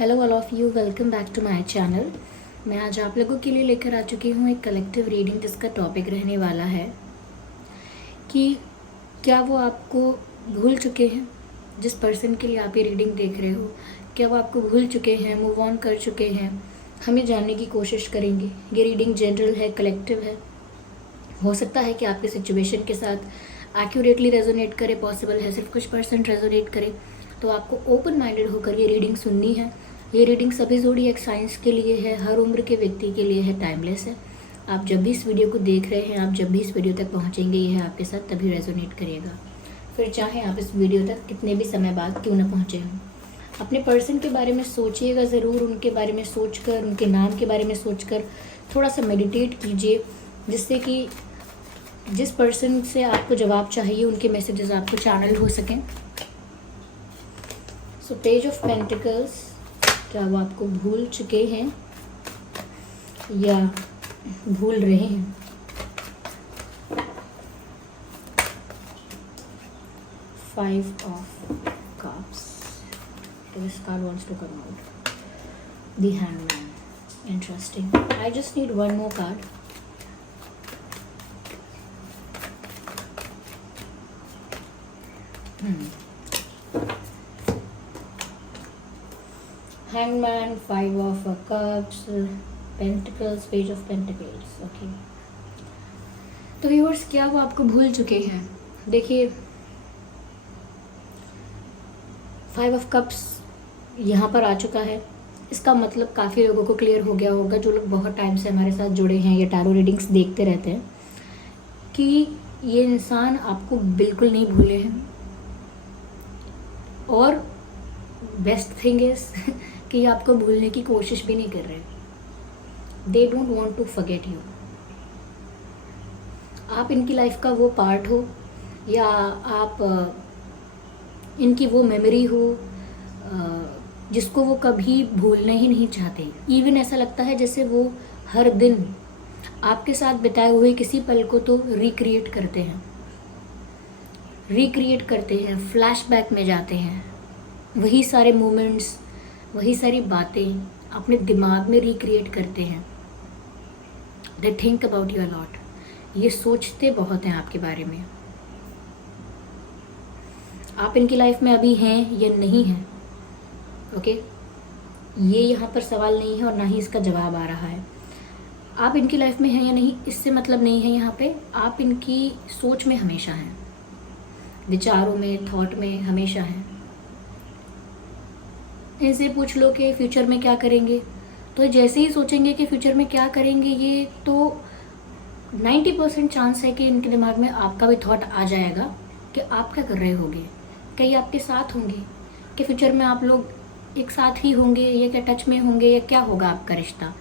Hello all of you, welcome back to my channel. मैं आज आप लोगों के लिए लेकर आ चुकी हूँ एक कलेक्टिव रीडिंग जिसका टॉपिक रहने वाला है कि क्या वो आपको भूल चुके हैं। जिस पर्सन के लिए आप ये रीडिंग देख रहे हो, क्या वो आपको भूल चुके हैं, मूव ऑन कर चुके हैं। हमें जानने की कोशिश करेंगे। ये रीडिंग जनरल है, कलेक्टिव है। हो सकता है कि आपके सिचुएशन के साथ एक्यूरेटली रेजोनेट करे, पॉसिबल है सिर्फ कुछ परसेंट रेजोनेट करे। तो आपको ओपन माइंडेड होकर ये रीडिंग सुननी है। ये रीडिंग सभी ज़ोडिएक साइंस के लिए है, हर उम्र के व्यक्ति के लिए है, टाइमलेस है। आप जब भी इस वीडियो को देख रहे हैं, आप जब भी इस वीडियो तक पहुंचेंगे, ये है आपके साथ तभी रेजोनेट करेगा। फिर चाहे आप इस वीडियो तक कितने भी समय बाद क्यों ना पहुँचे हों। अपने पर्सन के बारे में सोचिएगा ज़रूर, उनके बारे में सोचकर, उनके नाम के बारे में सोचकर थोड़ा सा मेडिटेट कीजिए, जिससे कि जिस पर्सन से आपको जवाब चाहिए उनके मैसेजेस आपको चैनल हो सकें। सो पेज ऑफ पेंटिकल्स, क्या वो आपको भूल चुके हैं या भूल रहे हैं। Five of cups, this card wants to come out. The handman, interesting. I just need one more card. Hangman, Five of Cups, Pentacles, Page of Pentacles. Okay, तो व्यूअर्स, क्या वो आपको भूल चुके हैं। देखिए, फाइव ऑफ कप्स यहाँ पर आ चुका है। इसका मतलब काफ़ी लोगों को क्लियर हो गया होगा, जो लोग बहुत टाइम से हमारे साथ जुड़े हैं या टैरो रीडिंग्स देखते रहते हैं, कि ये इंसान आपको बिल्कुल नहीं भूले हैं। और बेस्ट थिंग इज़ कि आपको भूलने की कोशिश भी नहीं कर रहे। They don't want to forget you. आप इनकी लाइफ का वो पार्ट हो या आप इनकी वो मेमोरी हो जिसको वो कभी भूलना ही नहीं चाहते। इवन ऐसा लगता है जैसे वो हर दिन आपके साथ बिताए हुए किसी पल को तो रिक्रिएट करते हैं, फ्लैशबैक में जाते हैं। वही सारे मोमेंट्स, वही सारी बातें अपने दिमाग में रिक्रिएट करते हैं। They think about you a lot. ये सोचते बहुत हैं आपके बारे में। आप इनकी लाइफ में अभी हैं या नहीं हैं, ओके, ये यहाँ पर सवाल नहीं है और ना ही इसका जवाब आ रहा है। आप इनकी लाइफ में हैं या नहीं, इससे मतलब नहीं है यहाँ पे। आप इनकी सोच में हमेशा हैं, विचारों में, थॉट में हमेशा हैं। इनसे पूछ लो कि फ्यूचर में क्या करेंगे, तो जैसे ही सोचेंगे कि फ्यूचर में क्या करेंगे, ये तो 90% चांस है कि इनके दिमाग में आपका भी थॉट आ जाएगा कि आप क्या कर रहे होंगे, कहीं आपके साथ होंगे, कि फ्यूचर में आप लोग एक साथ ही होंगे या क्या टच में होंगे या क्या होगा आपका रिश्ता।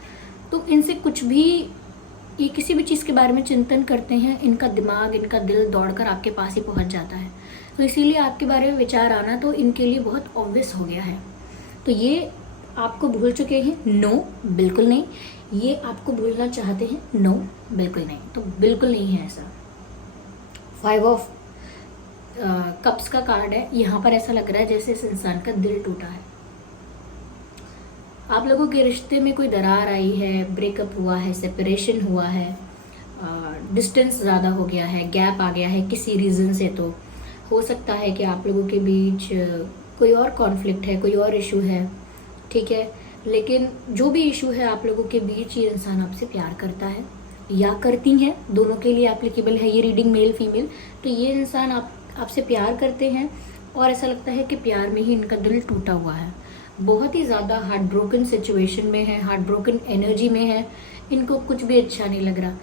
तो इनसे कुछ भी, ये किसी भी चीज़ के बारे में चिंतन करते हैं, इनका दिमाग, इनका दिल दौड़कर आपके पास ही पहुंच जाता है। तो इसीलिए आपके बारे में विचार आना तो इनके लिए बहुत ऑब्वियस हो गया है। तो ये आपको भूल चुके हैं? नो, बिल्कुल नहीं। ये आपको भूलना चाहते हैं? नो, बिल्कुल नहीं। तो बिल्कुल नहीं है ऐसा। फाइव ऑफ कप्स का कार्ड है। यहाँ पर ऐसा लग रहा है जैसे इस इंसान का दिल टूटा है। आप लोगों के रिश्ते में कोई दरार आई है, ब्रेकअप हुआ है, सेपरेशन हुआ है, डिस्टेंस ज़्यादा हो गया है, गैप आ गया है किसी रीज़न से। तो हो सकता है कि आप लोगों के बीच कोई और कॉन्फ्लिक्ट है, कोई और इशू है, ठीक है। लेकिन जो भी इशू है आप लोगों के बीच, ये इंसान आपसे प्यार करता है या करती हैं, दोनों के लिए एप्लीकेबल है ये रीडिंग, मेल फीमेल। तो ये इंसान आपसे प्यार करते हैं और ऐसा लगता है कि प्यार में ही इनका दिल टूटा हुआ है। बहुत ही ज़्यादा हार्ट ब्रोकन सिचुएशन में है, हार्ट ब्रोकन एनर्जी में है। इनको कुछ भी अच्छा नहीं लग रहा।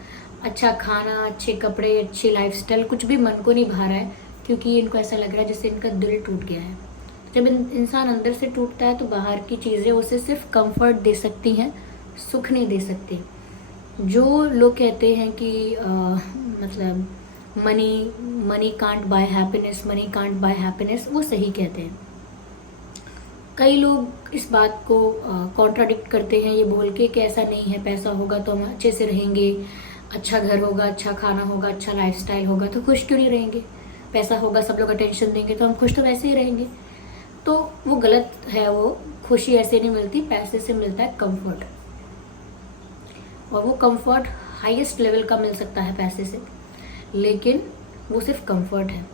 अच्छा खाना, अच्छे कपड़े, अच्छी लाइफस्टाइल, कुछ भी मन को नहीं भा रहा है, क्योंकि इनको ऐसा लग रहा है जैसे इनका दिल टूट गया है। जब इंसान अंदर से टूटता है तो बाहर की चीज़ें उसे सिर्फ कंफर्ट दे सकती हैं, सुख नहीं दे सकती। जो लोग कहते हैं कि मतलब money can't buy happiness, money can't buy happiness, वो सही कहते हैं। कई लोग इस बात को कॉन्ट्राडिक्ट करते हैं ये बोल के कि ऐसा नहीं है, पैसा होगा तो हम अच्छे से रहेंगे, अच्छा घर होगा, अच्छा खाना होगा, अच्छा लाइफस्टाइल होगा तो खुश क्यों नहीं रहेंगे। पैसा होगा, सब लोग अटेंशन देंगे तो हम खुश तो वैसे ही रहेंगे। तो वो गलत है, वो खुशी ऐसे नहीं मिलती, पैसे से मिलता है कंफर्ट, और वो कंफर्ट हाईएस्ट लेवल का मिल सकता है पैसे से, लेकिन वो सिर्फ कंफर्ट है,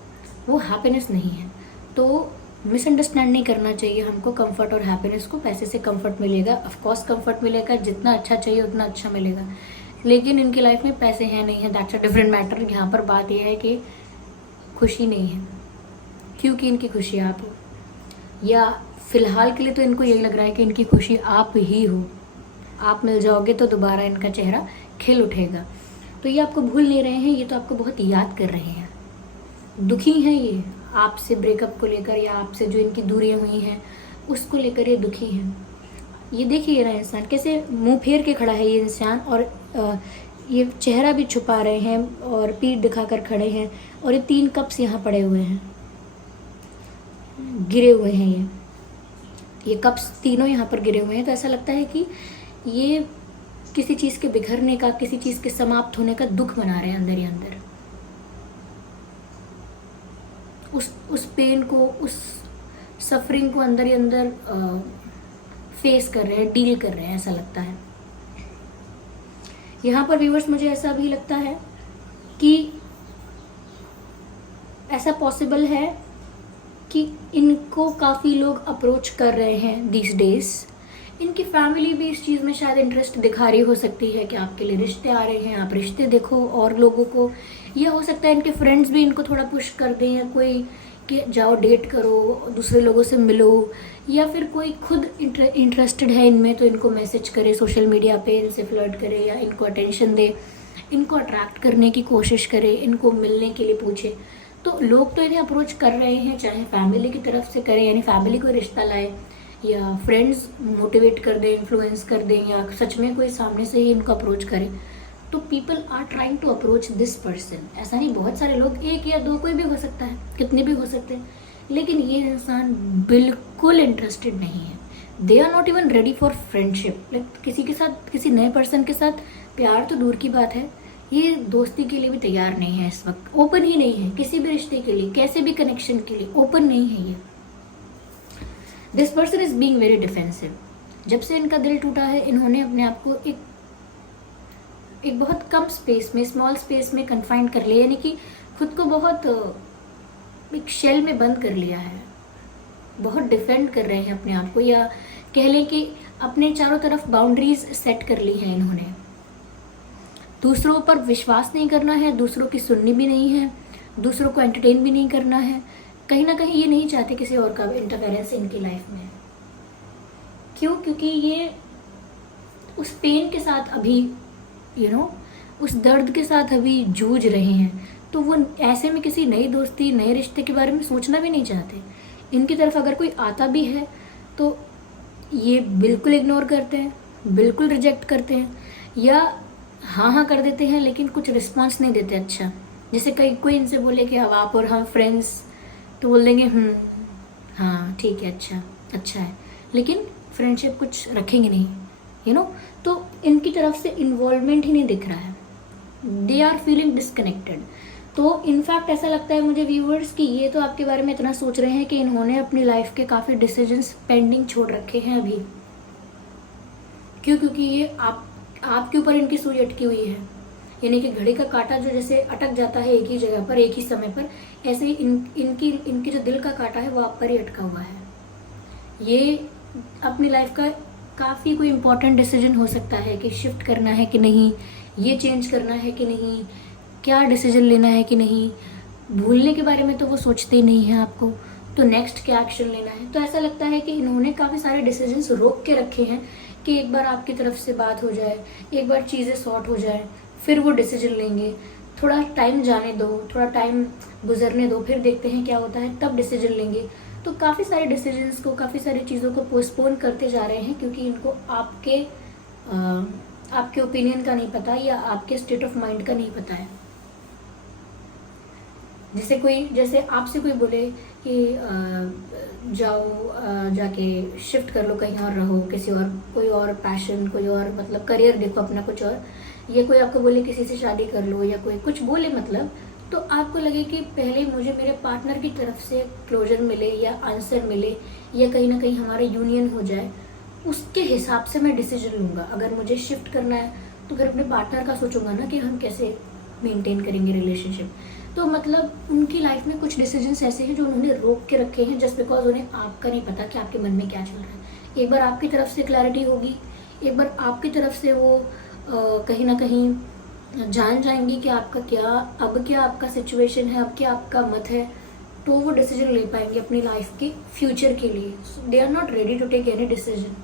वो हैप्पीनेस नहीं है। तो मिसअंडरस्टैंड नहीं करना चाहिए हमको कंफर्ट और हैप्पीनेस को। पैसे से कंफर्ट मिलेगा, ऑफ कोर्स कंफर्ट मिलेगा, जितना अच्छा चाहिए उतना अच्छा मिलेगा, लेकिन इनकी लाइफ में पैसे हैं नहीं है, दैट्स अ डिफरेंट मैटर। यहाँ पर बात यह है कि खुशी नहीं है, क्योंकि इनकी खुशी आप हो, या फिलहाल के लिए तो इनको यही लग रहा है कि इनकी खुशी आप ही हो। आप मिल जाओगे तो दोबारा इनका चेहरा खिल उठेगा। तो ये आपको भूल नहीं रहे हैं, ये तो आपको बहुत याद कर रहे हैं, दुखी हैं ये आपसे ब्रेकअप को लेकर, या आपसे जो इनकी दूरियां हुई हैं उसको लेकर ये दुखी हैं। ये देखिए ये रहा इंसान कैसे मुंह फेर के खड़ा है ये इंसान, और ये चेहरा भी छुपा रहे हैं और पीठ दिखाकर खड़े हैं, और ये 3 कप्स यहाँ पड़े हुए हैं, गिरे हुए हैं ये कप्स तीनों यहाँ पर गिरे हुए हैं। तो ऐसा लगता है कि ये किसी चीज़ के बिखरने का, किसी चीज़ के समाप्त होने का दुख मना रहे हैं अंदर ही अंदर। उस पेन को, उस सफरिंग को अंदर ही अंदर फेस कर रहे हैं, डील कर रहे हैं, ऐसा लगता है। यहाँ पर व्यूअर्स मुझे ऐसा भी लगता है कि ऐसा पॉसिबल है कि इनको काफ़ी लोग अप्रोच कर रहे हैं दीज डेज। इनकी फैमिली भी इस चीज़ में शायद इंटरेस्ट दिखा रही हो सकती है कि आपके लिए रिश्ते आ रहे हैं, आप रिश्ते देखो और लोगों को। यह हो सकता है इनके फ्रेंड्स भी इनको थोड़ा पुश कर दें, या कोई कि जाओ डेट करो, दूसरे लोगों से मिलो, या फिर कोई खुद इंटरेस्टेड है इनमें तो इनको मैसेज करे सोशल मीडिया पे, इनसे फ्लर्ट करे, या इनको अटेंशन दे, इनको अट्रैक्ट करने की कोशिश करे, इनको मिलने के लिए पूछे। तो लोग तो इन्हें अप्रोच कर रहे हैं, चाहे फैमिली की तरफ से करें, यानी फैमिली को रिश्ता लाए, या फ्रेंड्स मोटिवेट कर दें, इन्फ्लुएंस कर दें, या सच में कोई सामने से ही इनको अप्रोच करे। तो people are trying to approach this person. ऐसा नहीं, बहुत सारे लोग, 1 या 2 कोई भी हो सकता है, कितने भी हो सकते हैं, लेकिन ये इंसान बिल्कुल इंटरेस्टेड नहीं है। They are not even ready for friendship. Like किसी के साथ, किसी नए पर्सन के साथ प्यार तो दूर की बात है, ये दोस्ती के लिए भी तैयार नहीं है इस वक्त, ओपन ही नहीं है किसी भी रिश्ते के लिए, कैसे भी कनेक्शन के लिए ओपन नहीं है ये। This person is being very defensive. जब से इनका दिल टूटा है, इन्होंने अपने आप को एक बहुत कम स्पेस में, स्मॉल स्पेस में कन्फाइंड कर लिया, यानी कि खुद को बहुत एक शेल में बंद कर लिया है, बहुत डिफेंड कर रहे हैं अपने आप को, या कह लें कि अपने चारों तरफ बाउंड्रीज सेट कर ली हैं इन्होंने। दूसरों पर विश्वास नहीं करना है, दूसरों की सुननी भी नहीं है, दूसरों को एंटरटेन भी नहीं करना है। कहीं ना कहीं ये नहीं चाहते किसी और का इंटरफेरेंस इनकी लाइफ में। क्यों? क्योंकि ये उस पेन के साथ अभी उस दर्द के साथ अभी जूझ रहे हैं। तो वो ऐसे में किसी नई दोस्ती, नए रिश्ते के बारे में सोचना भी नहीं चाहते। इनकी तरफ अगर कोई आता भी है तो ये बिल्कुल इग्नोर करते हैं, बिल्कुल रिजेक्ट करते हैं, या हाँ कर देते हैं, लेकिन कुछ रिस्पॉन्स नहीं देते अच्छा। जैसे कोई इनसे बोले कि अब आप और हम फ्रेंड्स, तो बोल देंगे हाँ ठीक है, अच्छा है, लेकिन फ्रेंडशिप कुछ रखेंगे नहीं, तो इनकी तरफ से इन्वॉल्वमेंट ही नहीं दिख रहा है। They are feeling disconnected. तो इनफैक्ट ऐसा लगता है मुझे व्यूअर्स कि ये तो आपके बारे में इतना सोच रहे हैं कि इन्होंने अपनी लाइफ के काफ़ी डिसीजंस पेंडिंग छोड़ रखे हैं अभी। क्यों? क्योंकि ये आपके ऊपर इनकी सुई अटकी हुई है, यानी कि घड़ी का कांटा जो जैसे अटक जाता है एक ही जगह पर एक ही समय पर, ऐसे ही इनकी जो दिल का कांटा है वो आप पर ही अटका हुआ है। ये अपनी लाइफ का काफ़ी कोई इम्पोर्टेंट डिसीजन हो सकता है कि शिफ्ट करना है कि नहीं, ये चेंज करना है कि नहीं, क्या डिसीजन लेना है कि नहीं। भूलने के बारे में तो वो सोचते ही नहीं है आपको, तो नेक्स्ट क्या एक्शन लेना है। तो ऐसा लगता है कि इन्होंने काफ़ी सारे डिसीजंस रोक के रखे हैं कि एक बार आपकी तरफ से बात हो जाए, एक बार चीज़ें सॉर्ट हो जाए, फिर वो डिसीजन लेंगे। थोड़ा टाइम जाने दो, थोड़ा टाइम गुजरने दो, फिर देखते हैं क्या होता है, तब डिसीजन लेंगे। तो काफ़ी सारे डिसीजंस को, काफ़ी सारी चीज़ों को पोस्टपोन करते जा रहे हैं, क्योंकि इनको आपके ओपिनियन का नहीं पता, या आपके स्टेट ऑफ माइंड का नहीं पता है। जैसे आपसे कोई बोले कि जाओ जाके शिफ्ट कर लो, कहीं और रहो, किसी और, कोई और पैशन, कोई और मतलब करियर देखो अपना कुछ और, या कोई आपको बोले किसी से शादी कर लो, या कोई कुछ बोले मतलब, तो आपको लगे कि पहले मुझे मेरे पार्टनर की तरफ से क्लोजर मिले या आंसर मिले या कहीं ना कहीं हमारा यूनियन हो जाए, उसके हिसाब से मैं डिसीजन लूँगा। अगर मुझे शिफ्ट करना है तो फिर अपने पार्टनर का सोचूंगा ना कि हम कैसे मेंटेन करेंगे रिलेशनशिप। तो मतलब उनकी लाइफ में कुछ डिसीजंस ऐसे हैं जो उन्होंने रोक के रखे हैं जस्ट बिकॉज उन्हें आपका नहीं पता कि आपके मन में क्या चल रहा है। एक बार आपकी तरफ से क्लैरिटी होगी, एक बार आपकी तरफ से वो कहीं ना कहीं जान जाएंगी कि आपका क्या आपका सिचुएशन है, अब क्या आपका मत है, तो वो डिसीजन ले पाएंगे अपनी लाइफ के फ्यूचर के लिए। They are not ready to take any decision.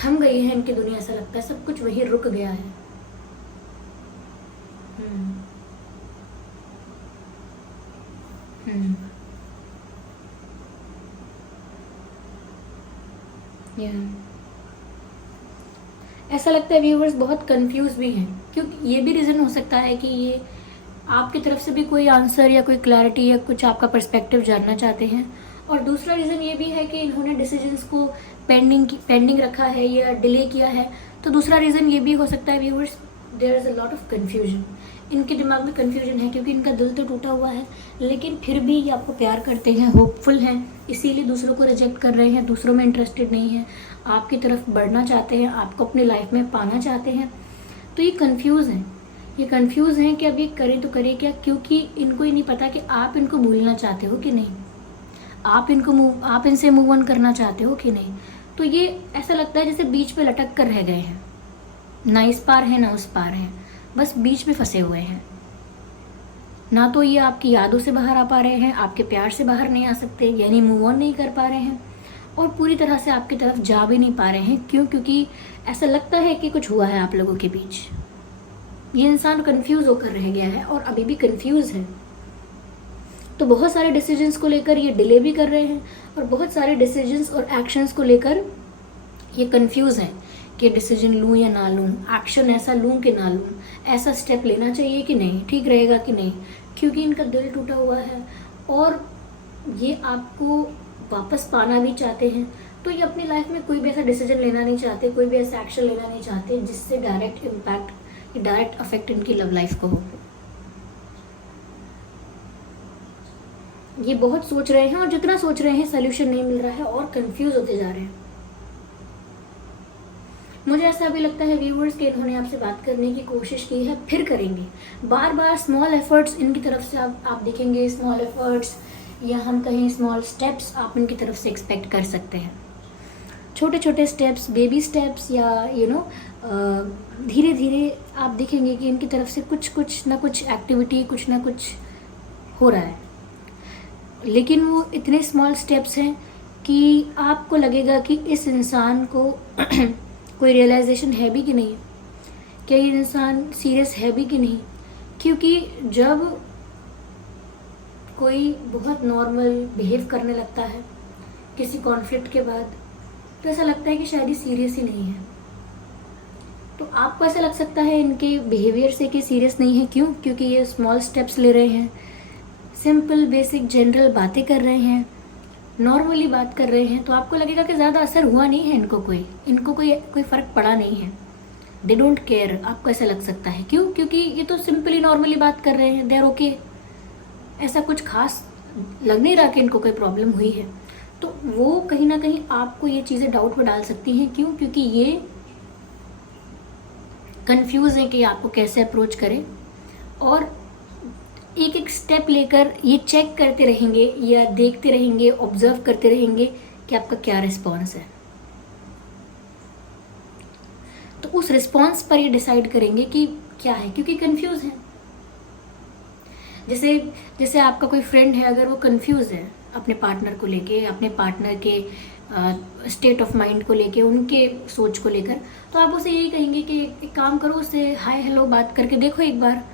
थम गई है इनकी दुनिया, ऐसा लगता है सब कुछ वही रुक गया है। या ऐसा लगता है व्यूवर्स बहुत कंफ्यूज भी हैं, क्योंकि ये भी रीज़न हो सकता है कि ये आपकी तरफ से भी कोई आंसर या कोई क्लैरिटी या कुछ आपका पर्सपेक्टिव जानना चाहते हैं। और दूसरा रीज़न ये भी है कि इन्होंने डिसीजंस को पेंडिंग रखा है या डिले किया है। तो दूसरा रीज़न ये भी हो सकता है viewers, there is a lot of confusion. इनके दिमाग में कन्फ्यूजन है क्योंकि इनका दिल तो टूटा हुआ है, लेकिन फिर भी ये आपको प्यार करते हैं, होपफुल हैं, इसीलिए दूसरों को रिजेक्ट कर रहे हैं, दूसरों में इंटरेस्टेड नहीं है, आपकी तरफ बढ़ना चाहते हैं, आपको अपनी लाइफ में पाना चाहते हैं। तो ये कंफ्यूज हैं कि अब ये करें तो करें क्या, क्योंकि इनको ही नहीं पता कि आप इनको भूलना चाहते हो कि नहीं, आप इनसे मूव ऑन करना चाहते हो कि नहीं। तो ये ऐसा लगता है जैसे बीच पे लटक कर रह गए हैं, ना इस पार है ना उस पार है, बस बीच में फंसे हुए हैं। ना तो ये आपकी यादों से बाहर आ पा रहे हैं, आपके प्यार से बाहर नहीं आ सकते, यानी मूव ऑन नहीं कर पा रहे हैं, और पूरी तरह से आपकी तरफ जा भी नहीं पा रहे हैं। क्यों? क्योंकि ऐसा लगता है कि कुछ हुआ है आप लोगों के बीच। ये इंसान कंफ्यूज होकर रह गया है और अभी भी कंफ्यूज है। तो बहुत सारे डिसीजंस को लेकर ये डिले भी कर रहे हैं, और बहुत सारे डिसीजंस और एक्शंस को लेकर ये कंफ्यूज हैं कि डिसीजन लूँ या ना लूँ, एक्शन ऐसा लूँ कि ना लूँ, ऐसा स्टेप लेना चाहिए कि नहीं, ठीक रहेगा कि नहीं, क्योंकि इनका दिल टूटा हुआ है और ये आपको वापस पाना भी चाहते हैं। तो ये अपनी लाइफ में कोई भी ऐसा डिसीजन लेना नहीं चाहते, कोई भी ऐसा एक्शन लेना नहीं चाहते जिससे डायरेक्ट इम्पैक्ट, डायरेक्ट अफेक्ट इनकी लव लाइफ को हो। ये बहुत सोच रहे हैं और जितना सोच रहे हैं सोल्यूशन नहीं मिल रहा है और कंफ्यूज होते जा रहे हैं। मुझे ऐसा भी लगता है व्यूअर्स कि इन्होंने आपसे बात करने की कोशिश की है, फिर करेंगे। बार बार स्मॉल एफर्ट्स इनकी तरफ से आप देखेंगे, स्मॉल एफर्ट्स या हम कहीं स्मॉल स्टेप्स आप इनकी तरफ से एक्सपेक्ट कर सकते हैं। छोटे छोटे स्टेप्स, बेबी स्टेप्स, या धीरे धीरे आप देखेंगे कि इनकी तरफ से कुछ ना कुछ एक्टिविटी, कुछ ना कुछ हो रहा है। लेकिन वो इतने स्मॉल स्टेप्स हैं कि आपको लगेगा कि इस इंसान को कोई रियलाइजेशन है भी कि नहीं, क्या ये इंसान सीरियस है भी कि नहीं। क्योंकि जब कोई बहुत नॉर्मल बिहेव करने लगता है किसी कॉन्फ्लिक्ट के बाद, तो ऐसा लगता है कि शायद ये सीरियस ही नहीं है। तो आपको ऐसा लग सकता है इनके बिहेवियर से कि सीरियस नहीं है। क्यों? क्योंकि ये स्मॉल स्टेप्स ले रहे हैं, सिंपल बेसिक जनरल बातें कर रहे हैं, नॉर्मली बात कर रहे हैं। तो आपको लगेगा कि ज़्यादा असर हुआ नहीं है इनको कोई फ़र्क पड़ा नहीं है, दे डोंट केयर, आपको ऐसा लग सकता है। क्यों? क्योंकि ये तो सिंपली नॉर्मली बात कर रहे हैं, दे आर ओके, ऐसा कुछ खास लग नहीं रहा कि इनको कोई प्रॉब्लम हुई है। तो वो कहीं ना कहीं आपको ये चीज़ें डाउट में डाल सकती हैं। क्यों? क्योंकि ये कंफ्यूज है कि आपको कैसे अप्रोच करें, और एक एक स्टेप लेकर ये चेक करते रहेंगे या देखते रहेंगे, ऑब्जर्व करते रहेंगे कि आपका क्या रिस्पॉन्स है। तो उस रिस्पॉन्स पर ये डिसाइड करेंगे कि क्या है, क्योंकि कंफ्यूज है। जैसे आपका कोई फ्रेंड है, अगर वो कंफ्यूज है अपने पार्टनर को लेके, अपने पार्टनर के स्टेट ऑफ माइंड को लेके, उनके सोच को लेकर, तो आप उसे यही कहेंगे कि एक काम करो, उससे हाय हेलो बात करके देखो एक बार।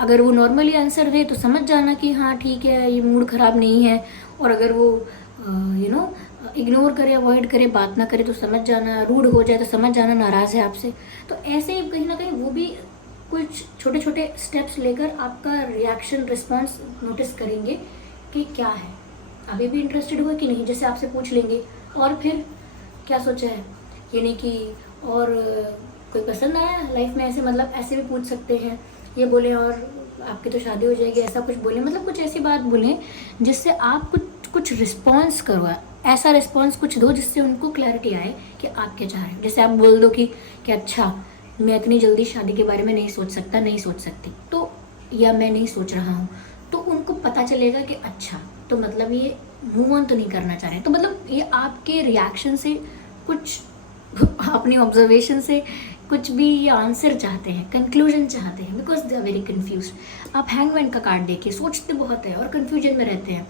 अगर वो नॉर्मली आंसर दे तो समझ जाना कि हाँ ठीक है, ये मूड ख़राब नहीं है। और अगर वो इग्नोर करे, अवॉइड करे, बात ना करे तो समझ जाना, रूड हो जाए तो समझ जाना नाराज़ है आपसे। तो ऐसे ही कहीं ना कहीं वो भी कुछ छोटे छोटे स्टेप्स लेकर आपका रिएक्शन, रिस्पॉन्स नोटिस करेंगे कि क्या है, अभी भी इंटरेस्टेड हुआ कि नहीं। जैसे आपसे पूछ लेंगे और फिर क्या सोचा है, यानी कि और कोई पसंद आया लाइफ में, ऐसे मतलब ऐसे भी पूछ सकते हैं। ये बोले और आपकी तो शादी हो जाएगी, ऐसा कुछ बोले, मतलब कुछ ऐसी बात बोलें जिससे आप कुछ रिस्पॉन्स करो, ऐसा रिस्पॉन्स कुछ दो जिससे उनको क्लैरिटी आए कि आप क्या चाह रहे हैं। जैसे आप बोल दो कि अच्छा मैं इतनी जल्दी शादी के बारे में नहीं सोच सकता, नहीं सोच सकती, तो या मैं नहीं सोच रहा हूँ, तो उनको पता चलेगा कि अच्छा तो मतलब ये मूव ऑन तो नहीं करना चाह रहे। तो मतलब ये आपके रिएक्शन से कुछ अपनी ऑब्जर्वेशन से कुछ भी ये आंसर चाहते हैं, कंक्लूजन चाहते हैं, because they are very confuse. आप हैंगमैन का कार्ड देखिए, सोचते बहुत है और कन्फ्यूजन में रहते हैं,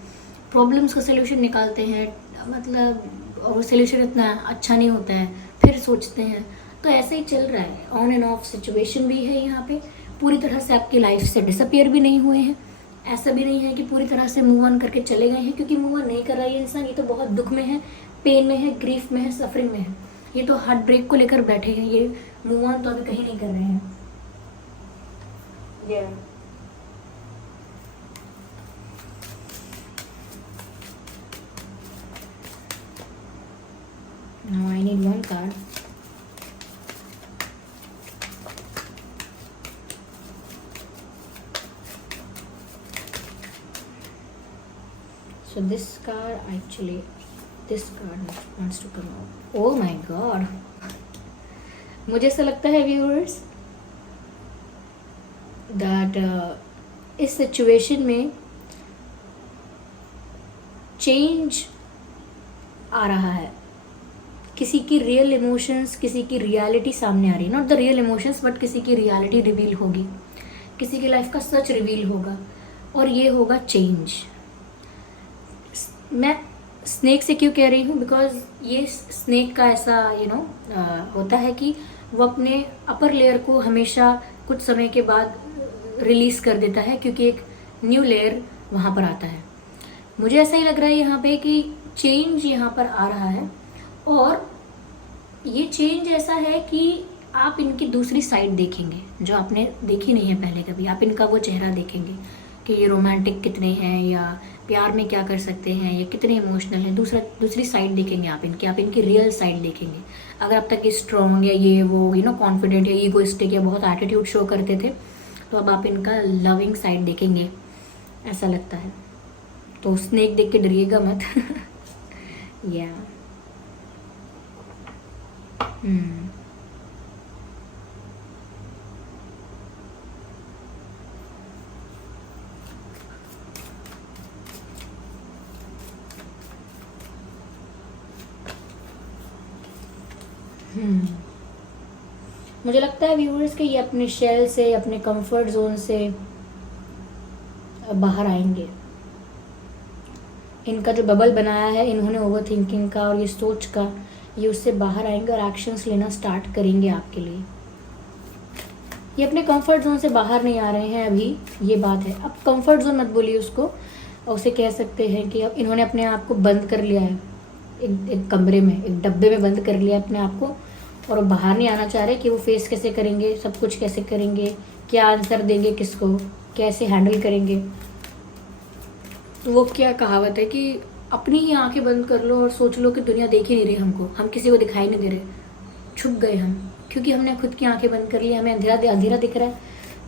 प्रॉब्लम्स का सोल्यूशन निकालते हैं, मतलब और सोल्यूशन इतना अच्छा नहीं होता है, फिर सोचते हैं। तो ऐसे ही चल रहा है, ऑन एंड ऑफ सिचुएशन भी है यहाँ पे। पूरी तरह से आपकी लाइफ से डिसअपियर भी नहीं हुए हैं, ऐसा भी नहीं है कि पूरी तरह से मूव ऑन करके चले गए हैं, क्योंकि मूव ऑन नहीं कर रहा है ये इंसान, ये तो बहुत दुख में है, पेन में है, ग्रीफ में है, सफरिंग में है। ये तो हार्ट ब्रेक को लेकर बैठे हैं, ये मूव ऑन तो अभी कहीं नहीं कर रहे हैं। yeah. Now I need one card. So this card actually, this card wants to come out. Oh my god. मुझे ऐसा लगता है व्यूअर्स दैट इस सिचुएशन में चेंज आ रहा है, किसी की रियल इमोशंस, किसी की रियलिटी सामने आ रही है, not the real emotions but किसी की रियलिटी रिवील होगी, किसी की लाइफ का सच रिवील होगा, और ये होगा चेंज। मैं स्नेक से क्यों कह रही हूँ, बिकॉज ये स्नेक का ऐसा होता है कि वो अपने अपर लेयर को हमेशा कुछ समय के बाद रिलीज कर देता है, क्योंकि एक न्यू लेयर वहाँ पर आता है। मुझे ऐसा ही लग रहा है यहाँ पे कि चेंज यहाँ पर आ रहा है, और ये चेंज ऐसा है कि आप इनकी दूसरी साइड देखेंगे जो आपने देखी नहीं है पहले कभी। आप इनका वो चेहरा देखेंगे कि ये रोमांटिक कितने हैं, या प्यार में क्या कर सकते हैं, या कितने इमोशनल हैं। दूसरी साइड देखेंगे आप इनकी रियल साइड देखेंगे। अगर अब तक ये स्ट्रॉन्ग या ये वो कॉन्फिडेंट या ईगोइस्टिक या बहुत एटीट्यूड शो करते थे, तो अब आप इनका लविंग साइड देखेंगे, ऐसा लगता है। तो स्नेक देख के डरिएगा मत। या मुझे लगता है व्यूअर्स कि ये अपने शेल से, अपने कंफर्ट जोन से बाहर आएंगे। इनका जो बबल बनाया है इन्होंने ओवर थिंकिंग का और ये सोच का, ये उससे बाहर आएंगे और एक्शंस लेना स्टार्ट करेंगे आपके लिए। ये अपने कंफर्ट जोन से बाहर नहीं आ रहे हैं अभी, ये बात है। अब कंफर्ट जोन मत बोलिए उसको, उसे कह सकते हैं कि अब इन्होंने अपने आप को बंद कर लिया है एक कमरे में, एक डब्बे में बंद कर लिया अपने आप को, और बाहर नहीं आना चाह रहे कि वो फेस कैसे करेंगे, सब कुछ कैसे करेंगे, क्या आंसर देंगे, किसको कैसे हैंडल करेंगे। तो वो क्या कहावत है कि अपनी ही आंखें बंद कर लो और सोच लो कि दुनिया देख ही नहीं रही हमको, हम किसी को दिखाई नहीं दे रहे, छुप गए हम, क्योंकि हमने खुद की आंखें बंद कर ली, हमें अंधेरा दिख रहा है।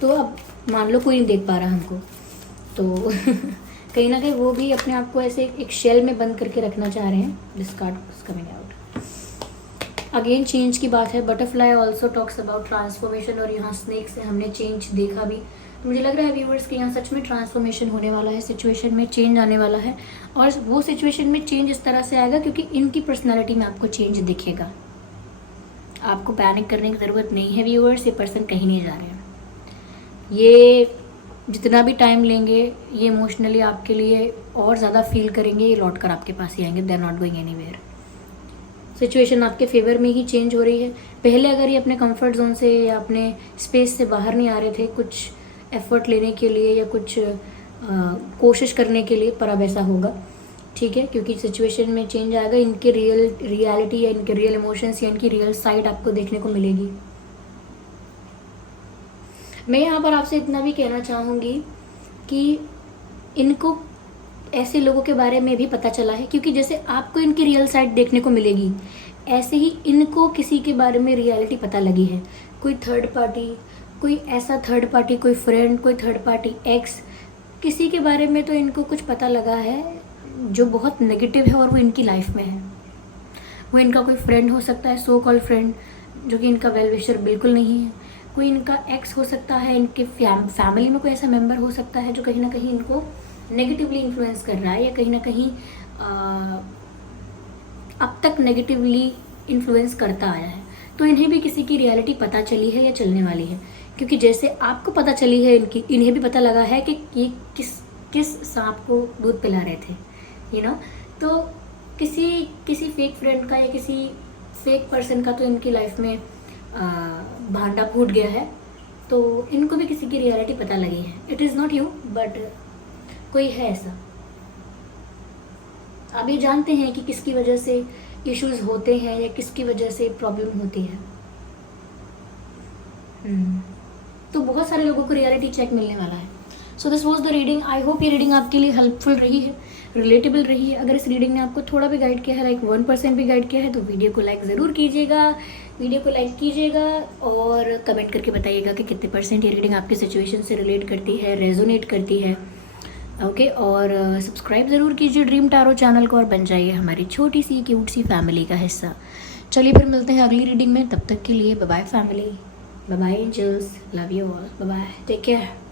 तो अब मान लो कोई नहीं देख पा रहा हमको, तो कहीं ना कहीं वो भी अपने आप को ऐसे एक शेल में बंद करके रखना चाह रहे हैं। This card is coming out. Again change की बात है। Butterfly also talks about transformation, और यहाँ स्नेक से हमने चेंज देखा भी। मुझे लग रहा है व्यूवर्स कि यहाँ सच में ट्रांसफॉर्मेशन होने वाला है, सिचुएशन में चेंज आने वाला है, और वो सिचुएशन में चेंज इस तरह से आएगा क्योंकि इनकी पर्सनैलिटी में आपको चेंज दिखेगा। आपको पैनिक करने की ज़रूरत नहीं है व्यूवर्स, ये पर्सन कहीं नहीं जा रहे हैं। ये जितना भी टाइम लेंगे, ये इमोशनली आपके लिए और ज़्यादा फील करेंगे, ये लौट कर आपके पास ही आएंगे। They are not going anywhere. Situation आपके फेवर में ही चेंज हो रही है। पहले अगर ये अपने कंफर्ट जोन से या अपने स्पेस से बाहर नहीं आ रहे थे कुछ एफर्ट लेने के लिए या कुछ कोशिश करने के लिए, पर अब ऐसा होगा, ठीक है, क्योंकि सिचुएशन में चेंज आएगा। इनके रियलिटी या इनके रियल इमोशंस या इनकी रियल साइड आपको देखने को मिलेगी। मैं यहाँ पर आपसे इतना भी कहना चाहूँगी कि इनको ऐसे लोगों के बारे में भी पता चला है, क्योंकि जैसे आपको इनकी रियल साइड देखने को मिलेगी, ऐसे ही इनको किसी के बारे में रियलिटी पता लगी है। कोई थर्ड पार्टी, कोई ऐसा थर्ड पार्टी, कोई फ्रेंड, कोई थर्ड पार्टी एक्स, किसी के बारे में तो इनको कुछ पता लगा है जो बहुत नेगेटिव है और वो इनकी लाइफ में है। वो इनका कोई फ्रेंड हो सकता है, सो कॉल्ड फ्रेंड, जो कि इनका वेल विशर बिल्कुल नहीं है। कोई इनका एक्स हो सकता है, इनके फैमिली में कोई ऐसा मेंबर हो सकता है जो कहीं ना कहीं इनको नेगेटिवली इन्फ्लुएंस कर रहा है, या कहीं ना कहीं अब तक नेगेटिवली इन्फ्लुएंस करता आया है। तो इन्हें भी किसी की रियलिटी पता चली है या चलने वाली है, क्योंकि जैसे आपको पता चली है इनकी, इन्हें भी पता लगा है कि ये किस सांप को दूध पिला रहे थे, तो किसी फेक फ्रेंड का या किसी फेक पर्सन का तो इनकी लाइफ में भांडा फूट गया है। तो इनको भी किसी की रियलिटी पता लगी है। It is not you, but कोई है ऐसा। आप ये जानते हैं कि किसकी वजह से इश्यूज होते हैं या किसकी वजह से प्रॉब्लम होती है। तो बहुत सारे लोगों को रियलिटी चेक मिलने वाला है। So this was the reading. I hope ये रीडिंग आपके लिए हेल्पफुल रही है, रिलेटेबल रही है। अगर इस रीडिंग ने आपको थोड़ा भी गाइड किया है, लाइक 1% भी गाइड किया है, तो वीडियो को लाइक ज़रूर कीजिएगा, और कमेंट करके बताइएगा कि कितने % ये रीडिंग आपकी सिचुएशन से रिलेट करती है, रेजोनेट करती है। ओके, और सब्सक्राइब ज़रूर कीजिए ड्रीम टैरो चैनल को और बन जाइए हमारी छोटी सी क्यूट सी फैमिली का हिस्सा। चलिए फिर मिलते हैं अगली रीडिंग में, तब तक के लिए bye bye family, bye bye angels, love you all, bye bye, take care.